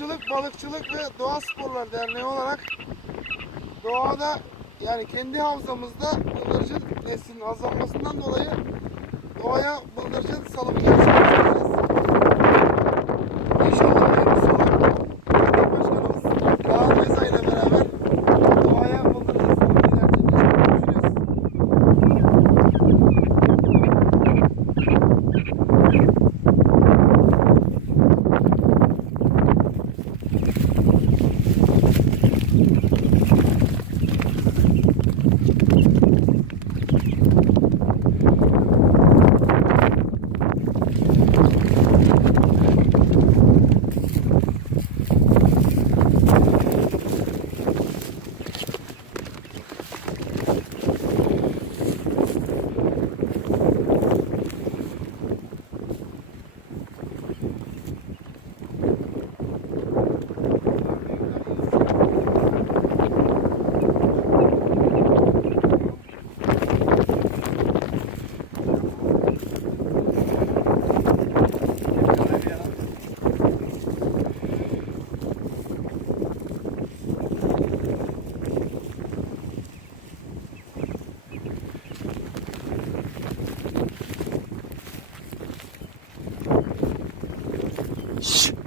Avcılık, Balıkçılık ve Doğa Sporları Derneği olarak doğada, yani kendi havzamızda bıldırcın neslinin azalmasından dolayı doğaya bıldırcın salımı gerçekleştireceğiz. İnşallah hayırlısı olur. Başkanımız Kaan Meza ile beraber doğaya bıldırcın salımı gerçekleştirmeyi düşünüyoruz.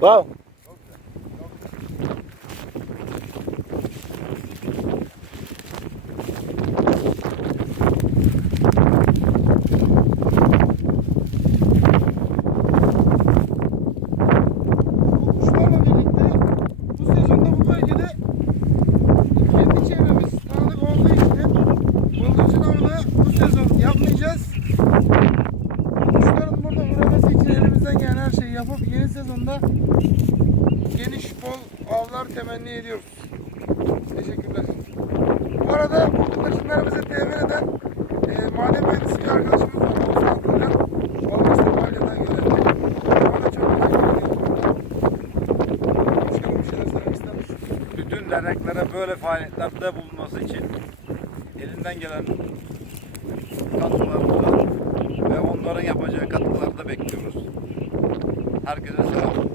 Wow. Bu kuşlarla birlikte bu sezonda bu bölgede kendi çevremiz tanıdık olduğu için bıldırcın avını bu sezon yapmayacağız. Kuşların burada üremesi için elimizden gelen her şeyi yapıp yeni sezonda geniş bol avlar temenni ediyoruz. Teşekkürler. Bu arada bu bıldırcınlarımızı temin eden maden mühendisi bir arkadaşımız var. Oğuzhan Hocam. Olmazsa Malya'dan gelen. Ona çok teşekkür ediyorum. Başkanım bir şeyler söylemek ister misin? Bütün derneklere böyle faaliyetlerde bulunması için elinden gelen katkılarını ve onların yapacağı katkıları da bekliyoruz. Herkese selam.